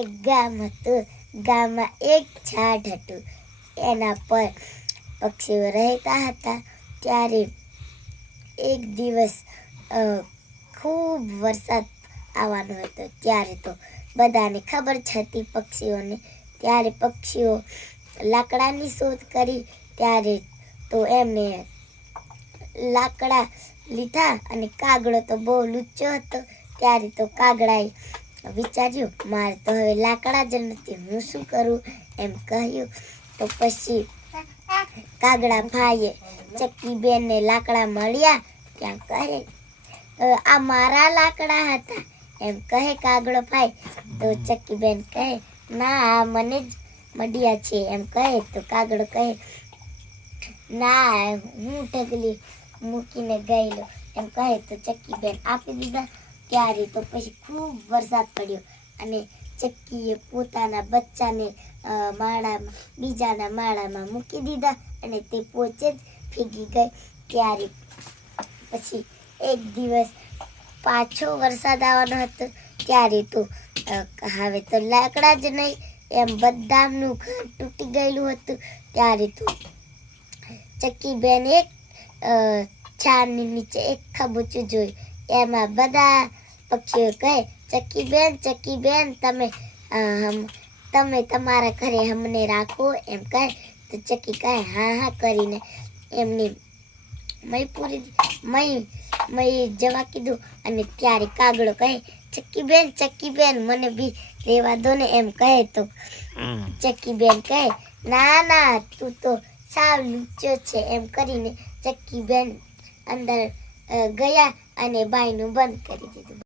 એક ગામ હતું. ગામમાં એક ઝાડ હતું. એના પર પક્ષીઓ રહેતા હતા. ત્યારે એક દિવસ ખૂબ વરસાદ આવવાનો હતો. ત્યારે તો બધાને ખબર જ હતી પક્ષીઓને. ત્યારે પક્ષીઓ લાકડાની શોધ કરી. ત્યારે તો એમને લાકડા લીધા અને કાગડો તો બહુ લુચ્ચો હતો. ત્યારે તો કાગડાએ વિચાર્યું, મારે તો હવે લાકડા જ નથી, હું શું કરું? એમ કહ્યું. તો પછી કાગડા ભાઈએ ચક્કી બેનને લાકડા મળ્યા, ત્યાં કહે આ મારા લાકડા હતા. એમ કહે, કાગડો ભાઈ તો ચક્કી બેન કહે, ના, આ મને જ મળ્યા છે. એમ કહે, તો કાગડો કહે, ના, હું ઢગલી મૂકીને ગયેલો. એમ કહે, તો ચક્કી બેન આપી દીધા. ત્યારે તો પછી ખૂબ વરસાદ પડ્યો અને ચક્કીએ પોતાના બચ્ચાને માળામાં, બીજાના માળામાં મૂકી દીધા અને તે પોચે જ ફીગી ગઈ. ત્યારે પછી એક દિવસ પાછો વરસાદ આવવાનો હતો. ત્યારે તો હવે તો લાકડા જ નહીં, એમ બધાનું ઘર તૂટી ગયેલું હતું. ત્યારે તો ચક્કી બેન એક છાણની નીચે એક ખબૂચું જોયું એમાં બધા પક્ષીઓ કહે ચક્કીબેન બેન ચક્કી બેન તમે તમે તમારા ઘરે અમને રાખો. એમ કહે તો ચક્કી કહે હા હા કરીને એમની મય પૂરી મય મય જવા કીધું અને ત્યારે કાગડો કહે ચક્કીબેન બેન ચક્કી મને બી રહેવા દો ને. એમ કહે તો ચક્કીબેન કહે ના ના તું તો સાવ લૂચ્યો છે. એમ કરીને ચક્કીબેન અંદર ગયા અને બાયનું બંધ કરી દીધું.